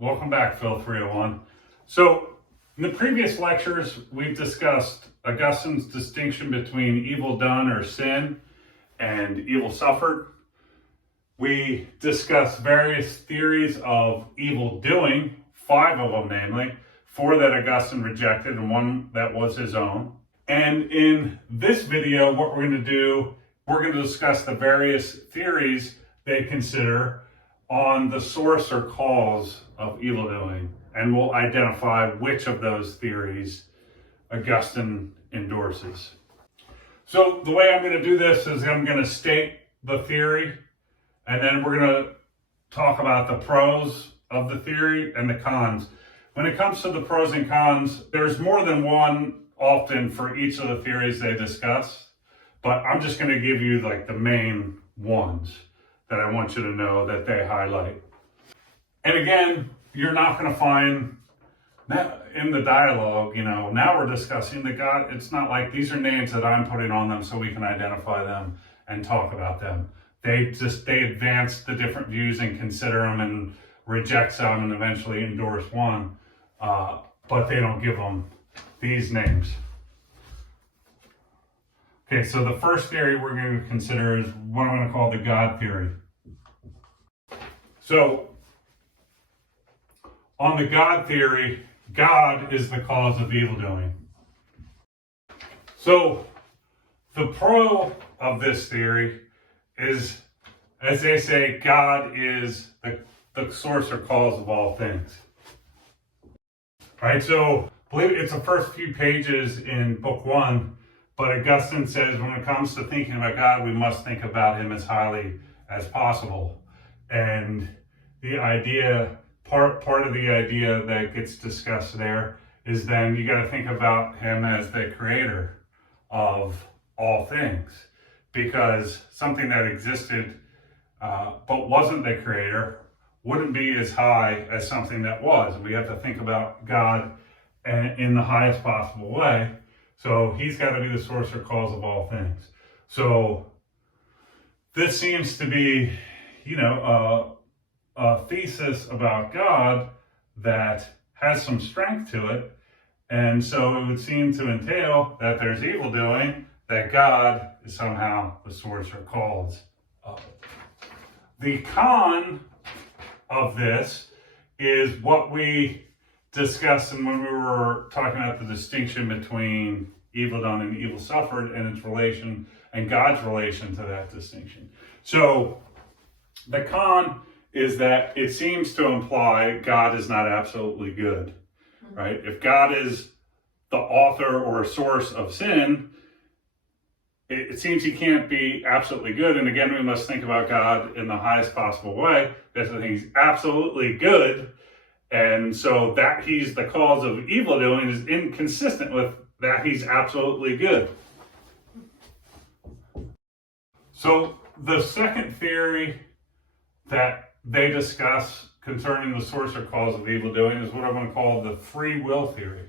Welcome back, Phil 301. So, in the previous lectures, we've discussed Augustine's distinction between evil done or sin and evil suffered. We discussed various theories of evil doing, 5 of them namely, 4 that Augustine rejected and 1 that was his own. And in this video, what we're going to do, we're going to discuss the various theories they consider on the source or cause of evil doing, and we'll identify which of those theories Augustine endorses. So the way I'm going to do this is I'm going to state the theory, and then we're going to talk about the pros of the theory and the cons. When it comes to the pros and cons, there's more than one often for each of the theories they discuss, but I'm just going to give you like the main ones that I want you to know that they highlight. And again, you're not going to find that in the dialogue, now we're discussing the God. It's not like these are names that I'm putting on them so we can identify them and talk about them. They advance the different views and consider them and reject some and eventually endorse one, but they don't give them these names. Okay, so the first theory we're going to consider is what I'm going to call the God theory. So, on the God theory, God is the cause of evil doing. So, the pro of this theory is, as they say, God is the source or cause of all things. All right, so believe it's the first few pages in book 1. But Augustine says when it comes to thinking about God, we must think about him as highly as possible. And the idea, part of the idea that gets discussed there is then you got to think about him as the creator of all things. Because something that existed but wasn't the creator wouldn't be as high as something that was. And we have to think about God in the highest possible way. So he's got to be the source or cause of all things. So this seems to be, a thesis about God that has some strength to it. And so it would seem to entail that there's evil doing, that God is somehow the source or cause of it. The con of this is what we discussed and when we were talking about the distinction between evil done and evil suffered and its relation and God's relation to that distinction. So the con is that it seems to imply God is not absolutely good, right? If God is the author or source of sin, it seems he can't be absolutely good. And again, we must think about God in the highest possible way. That's the thing, he's absolutely good. And so that he's the cause of evil doing is inconsistent with that he's absolutely good. So the second theory that they discuss concerning the source or cause of evil doing is what I'm going to call the free will theory.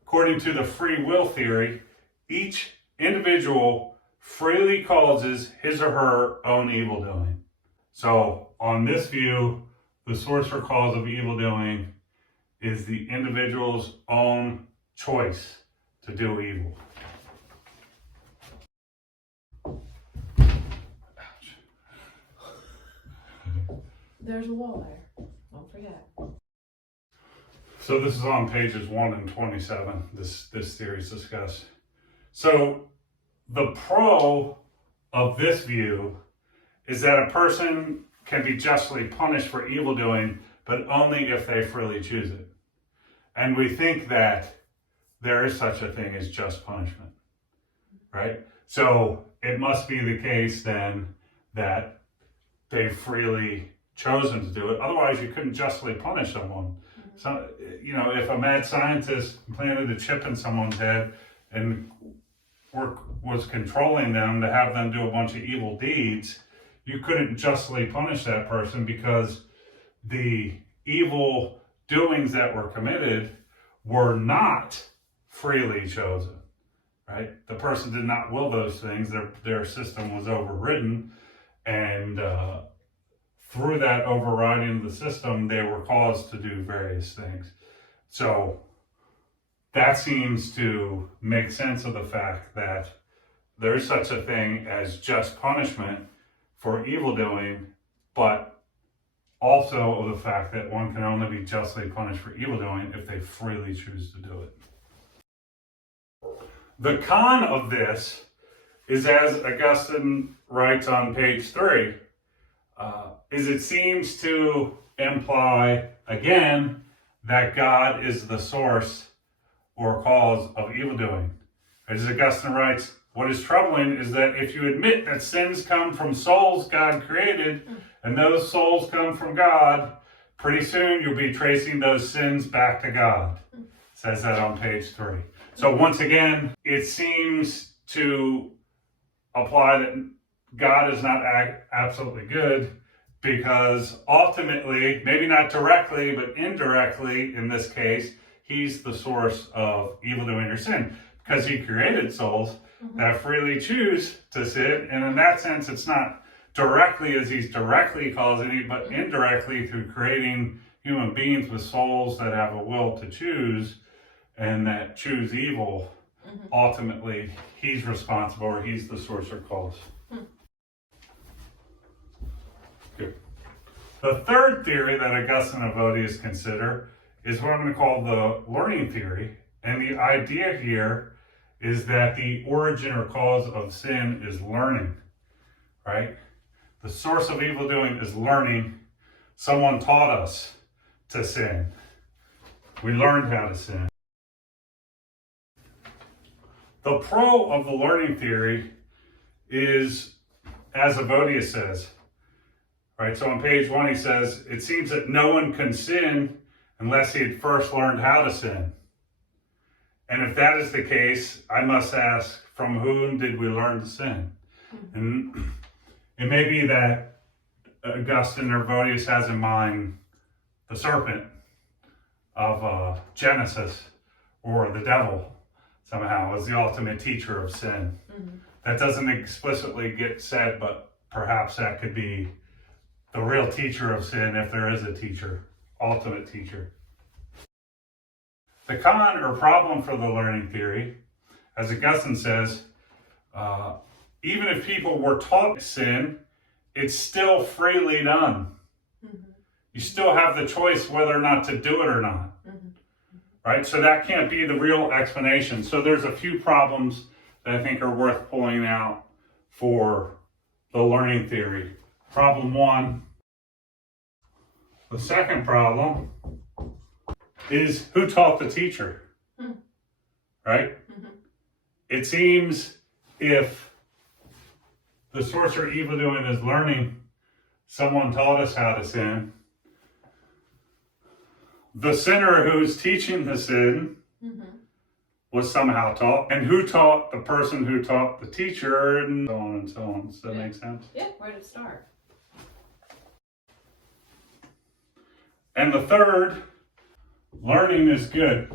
According to the free will theory, each individual freely causes his or her own evil doing. So on this view, the source or cause of evil doing is the individual's own choice to do evil. There's a wall there. Don't forget. So this is on pages 1 and 27. This theory is discussed. So the pro of this view is that a person can be justly punished for evil doing, but only if they freely choose it. And we think that there is such a thing as just punishment, right? So it must be the case then that they've freely chosen to do it. Otherwise, you couldn't justly punish someone. So, if a mad scientist planted a chip in someone's head and was controlling them to have them do a bunch of evil deeds, you couldn't justly punish that person because the evil doings that were committed were not freely chosen, right? The person did not will those things. Their system was overridden, and through that overriding the system, they were caused to do various things. So that seems to make sense of the fact that there's such a thing as just punishment for evil doing, but also of the fact that one can only be justly punished for evil doing if they freely choose to do it. The con of this is, as Augustine writes on page 3, is it seems to imply, again, that God is the source or cause of evil doing. As Augustine writes, what is troubling is that if you admit that sins come from souls God created, and those souls come from God, pretty soon you'll be tracing those sins back to God. It says that on page 3. So once again, it seems to apply that God is not absolutely good, because ultimately, maybe not directly, but indirectly in this case, he's the source of evil doing or sin, because he created souls that freely choose to sin. And in that sense, it's not directly as he's directly causing it, but indirectly through creating human beings with souls that have a will to choose and that choose evil. Ultimately, he's responsible, or he's the source or cause. Good. The third theory that Augustine and Evodius consider is what I'm going to call the learning theory. And the idea here is that the origin or cause of sin is learning, right? The source of evil doing is learning. Someone taught us to sin. We learned how to sin. The pro of the learning theory is, as Evodius says, right? So on page 1 he says, it seems that no one can sin unless he had first learned how to sin. And if that is the case, I must ask, from whom did we learn to sin? And it may be that Augustine or Evodius has in mind the serpent of Genesis, or the devil somehow as the ultimate teacher of sin. That doesn't explicitly get said, but perhaps that could be the real teacher of sin, if there is a teacher, ultimate teacher. The con or problem for the learning theory, as Augustine says, even if people were taught sin, it's still freely done. You still have the choice whether or not to do it or not. Right? So that can't be the real explanation. So there's a few problems that I think are worth pulling out for the learning theory. Problem 1. The second problem is, who taught the teacher? Right? It seems if the source of evil doing is learning, someone taught us how to sin. The sinner who's teaching the sin was somehow taught. And who taught the person who taught the teacher, and so on and so on. Does that make sense? Yeah, where to start? And the third, learning is good.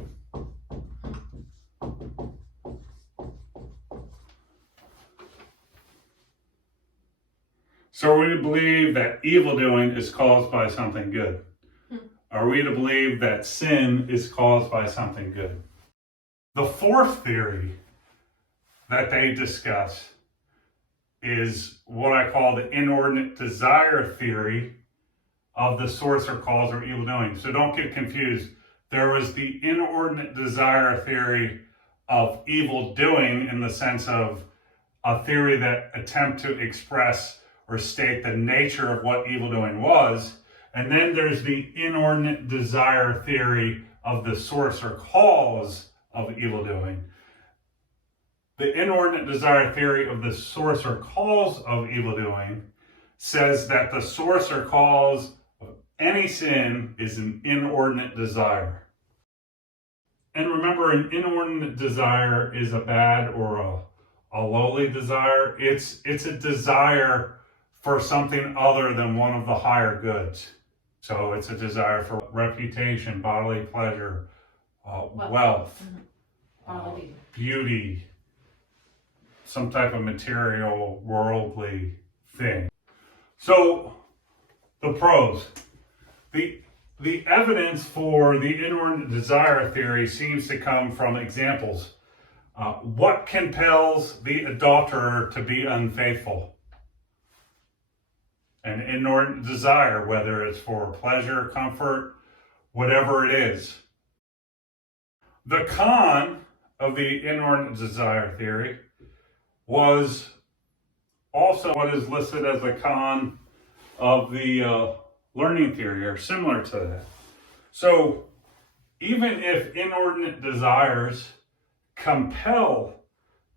So are we to believe that evil doing is caused by something good? Are we to believe that sin is caused by something good? The fourth theory that they discuss is what I call the inordinate desire theory of the source or cause of evil doing. So don't get confused. There was the inordinate desire theory of evil doing, in the sense of a theory that attempt to express or state the nature of what evil doing was. And then there's the inordinate desire theory of the source or cause of evil doing. The inordinate desire theory of the source or cause of evil doing says that the source or cause of any sin is an inordinate desire. And remember, an inordinate desire is a bad or a lowly desire. It's a desire for something other than one of the higher goods. So it's a desire for reputation, bodily pleasure, wealth, beauty, some type of material, worldly thing. So The pros. The evidence for the inordinate desire theory seems to come from examples. What compels the adulterer to be unfaithful? An inordinate desire, whether it's for pleasure, comfort, whatever it is. The con of the inordinate desire theory was also what is listed as a con of the learning theory, or similar to that. So even if inordinate desires compel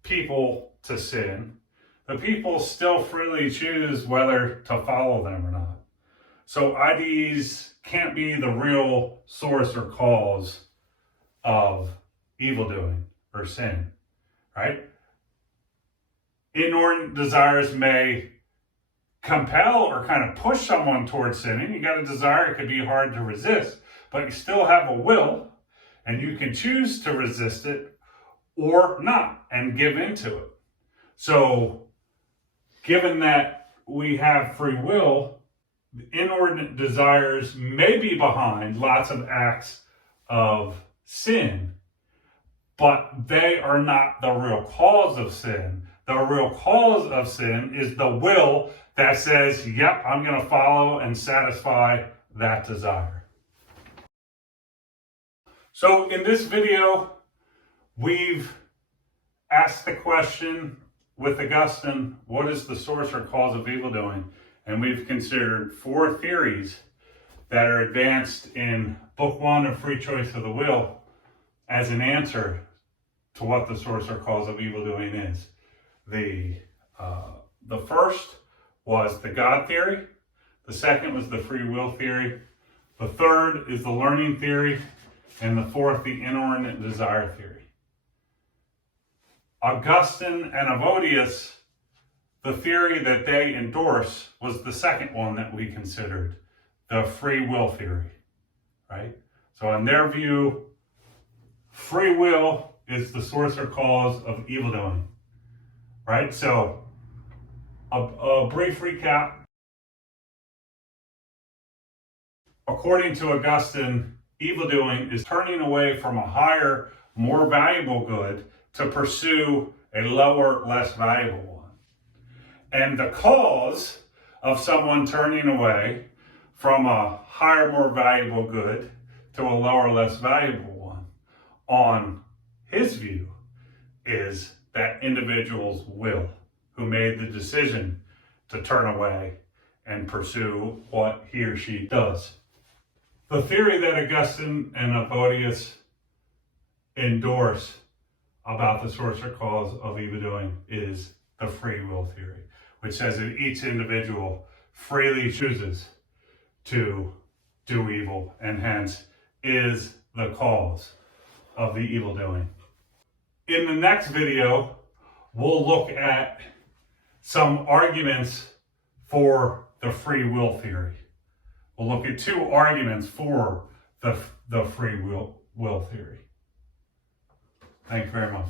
people to sin, the people still freely choose whether to follow them or not. So IDs can't be the real source or cause of evil doing or sin, right? Inordinate desires may compel or kind of push someone towards sinning. You got a desire, it could be hard to resist, but you still have a will, and you can choose to resist it or not and give into it. So, given that we have free will, inordinate desires may be behind lots of acts of sin, but they are not the real cause of sin. The real cause of sin is the will that says, yep, I'm going to follow and satisfy that desire. So in this video, we've asked the question with Augustine, what is the source or cause of evil doing? And we've considered 4 theories that are advanced in Book 1 of Free Choice of the Will as an answer to what the source or cause of evil doing is. The first was the God theory. The second was the free will theory. The third is the learning theory. And the fourth, the inordinate desire theory. Augustine and Evodius, the theory that they endorse was the second one that we considered, the free will theory, right? So in their view, free will is the source or cause of evil doing, right? So a brief recap. According to Augustine, evil doing is turning away from a higher, more valuable good to pursue a lower, less valuable one. And the cause of someone turning away from a higher, more valuable good to a lower, less valuable one, on his view, is that individual's will, who made the decision to turn away and pursue what he or she does. The theory that Augustine and Evodius endorse about the source or cause of evil doing is the free will theory, which says that each individual freely chooses to do evil and hence is the cause of the evil doing. In the next video, we'll look at some arguments for the free will theory. We'll look at 2 arguments for the free will theory. Thank you very much.